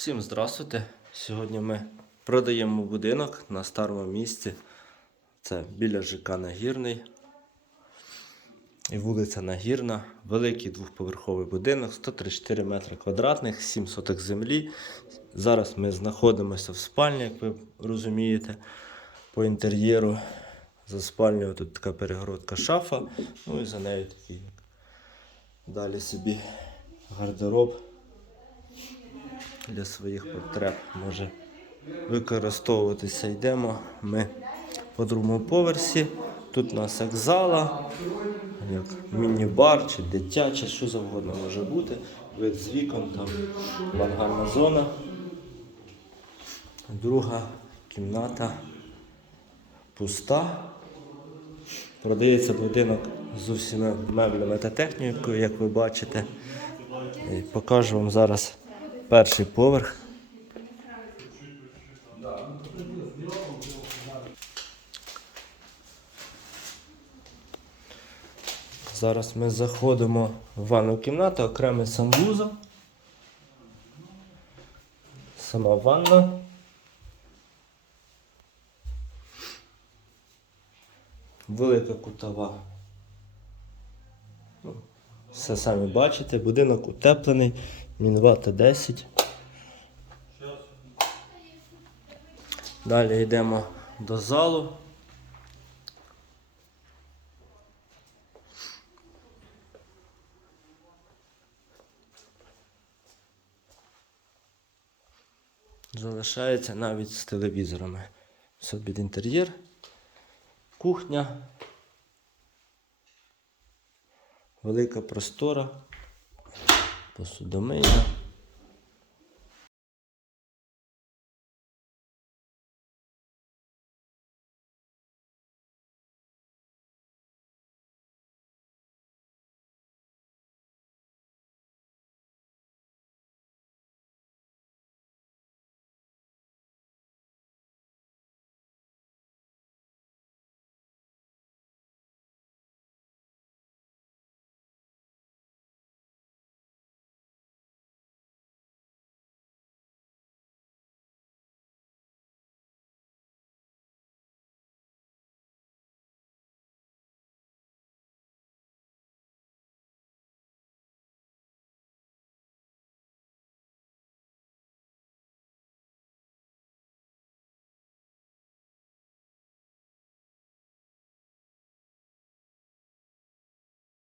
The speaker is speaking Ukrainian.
Всім здравствуйте! Сьогодні ми продаємо будинок на старому місці. Це біля ЖК Нагірний. І вулиця Нагірна. Великий двохповерховий будинок, 134 метри квадратних, 7 соток землі. Зараз ми знаходимося в спальні, як ви розумієте, по інтер'єру. За спальнею тут така перегородка шафа, ну і за нею такий далі собі гардероб для своїх потреб може використовуватися. Йдемо ми по другому поверсі. Тут у нас як зала, як міні-бар чи дитяче, що завгодно може бути. Вид з вікон, там мангальна зона. Друга кімната пуста. Продається будинок з усіма меблями та технікою, як ви бачите. Покажу вам зараз перший поверх. Зараз ми заходимо в ванну кімнату, окремий санвузол. Сама ванна. Велика кутова. Все самі бачите, будинок утеплений, мінвата 10. Далі йдемо до залу. Залишається навіть з телевізорами. Все під інтер'єр. Кухня. Велика простора. Посудомийна.